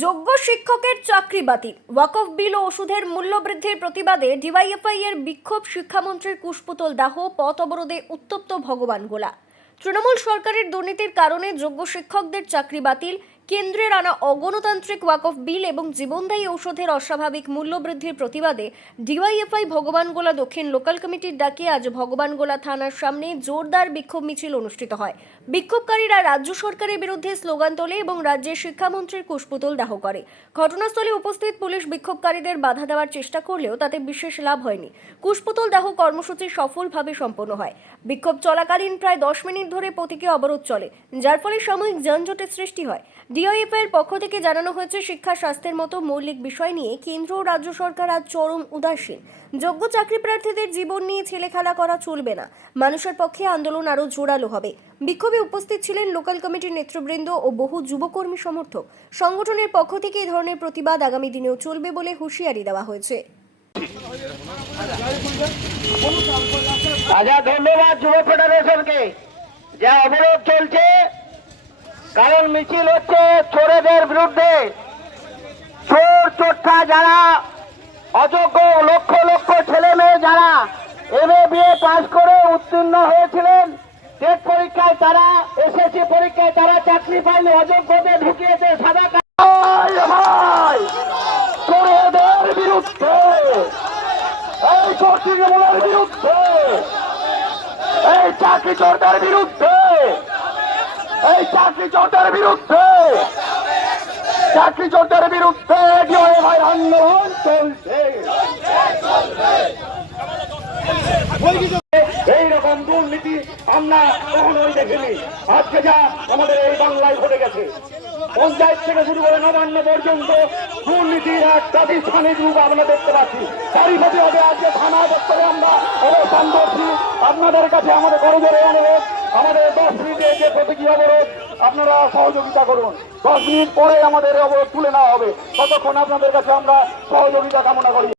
যোগ্য শিক্ষকের চাকরি বাতিল। ওয়াকফ বিল ও ওষুধের মূল্য বৃদ্ধির প্রতিবাদে ডিওয়াইএফআই এর বিক্ষোভ শিক্ষামন্ত্রীর কুশপুতল দাহ, পথ অবরোধে উত্তপ্ত ভগবান গোলা। তৃণমূল সরকারের দুর্নীতির কারণে যোগ্য শিক্ষকদের চাকরি বাতিল কেন্দ্রের আনা অগণতান্ত্রিক ওয়াকফ বিল এবং জীবনদায়ী ঔষধের অস্বাভাবিক মূল্য বৃদ্ধির প্রতিবাদে ডিওয়াইএফআই ভগবানগোলা দক্ষিণ লোকাল কমিটির ডাকে আজ ভগবানগোলা থানার সামনে জোরদার বিক্ষোভ মিছিল অনুষ্ঠিত হয়। বিক্ষোভকারীরা রাজ্য সরকারের বিরুদ্ধে স্লোগান তোলে এবং রাজ্যের শিক্ষামন্ত্রীর কুশপুতল দাহ করে। ঘটনাস্থলে উপস্থিত পুলিশ বিক্ষোভকারীদের বাধা দেওয়ার চেষ্টা করলেও তাতে বিশেষ লাভ হয়নি। কুশপুতল দাহ কর্মসূচি সফলভাবে সম্পন্ন হয়। বিক্ষোভ চলাকালীন প্রায় দশ মিনিট ধরে প্রতীকী অবরোধ চলে, যার ফলে সাময়িক যানজটের সৃষ্টি হয়। ডিওএফ এর পক্ষ থেকে জানানো হয়েছে, শিক্ষা স্বাস্থ্যের মতো মৌলিক বিষয় নিয়ে কেন্দ্র ও রাজ্য সরকার আজ চরম উদাসীন। যোগ্য চাকরি প্রার্থীদের জীবন নিয়ে ছেলেখেলা করা চলবে না। মানুষের পক্ষে আন্দোলন আরও জোরালো হবে। বিক্ষোভে উপস্থিত ছিলেন লোকাল কমিটির নেতৃবৃন্দ ও বহু যুবকর্মী সমর্থক। সংগঠনের পক্ষ থেকে এই ধরনের প্রতিবাদ আগামী দিনেও চলবে বলে হুঁশিয়ারি দেওয়া হয়েছে। ধন্যবাদ যুব ফেডারেশনকে। যে অবরোধ চলছে কারণ মিছিল হচ্ছে চোরেদের বিরুদ্ধে। চোর, চোরটা যারা অযোগ্য, লক্ষ লক্ষ ছেলে মেয়ে যারা এম এ বিএ পাশ করে উত্তীর্ণ হয়েছিলেন টেট পরীক্ষায় তারা এসএসসি পরীক্ষায় তারা চাকরি পায়নি, অযোগ্যদের ঢুকিয়েছে সাদা চোরেদের বিরুদ্ধে! এই চোরটিগুলোর বিরুদ্ধে! এই চাকরি চোরদের বিরুদ্ধে! চাকরি চোরদের বিরুদ্ধে। চাকরি চোরদের বিরুদ্ধে ভাই আন্দোলন চলছে। এইরকম দুর্নীতি আমরা কখনোই দেখিনি। আজকে যা আমাদের এই বাংলায় ঘটে গেছে। পঞ্চায়েত থেকে শুরু করে নবান্ন পর্যন্ত দুর্নীতির এক প্রাতিষ্ঠানিক রূপ আমরা দেখতে পাচ্ছি। তারই প্রতি হবে আজকে থানা দপ্তরে আমরা অবস্থান করছি। আপনাদের কাছে আমাদের করজোরে অনুরোধ, আমাদের দশ মিনিটে যে প্রতীকী অবরোধ আপনারা সহযোগিতা করুন। দশ মিনিট পরে আমাদের অবরোধ তুলে নেওয়া হবে। ততক্ষণ আপনাদের কাছে আমরা সহযোগিতা কামনা করি।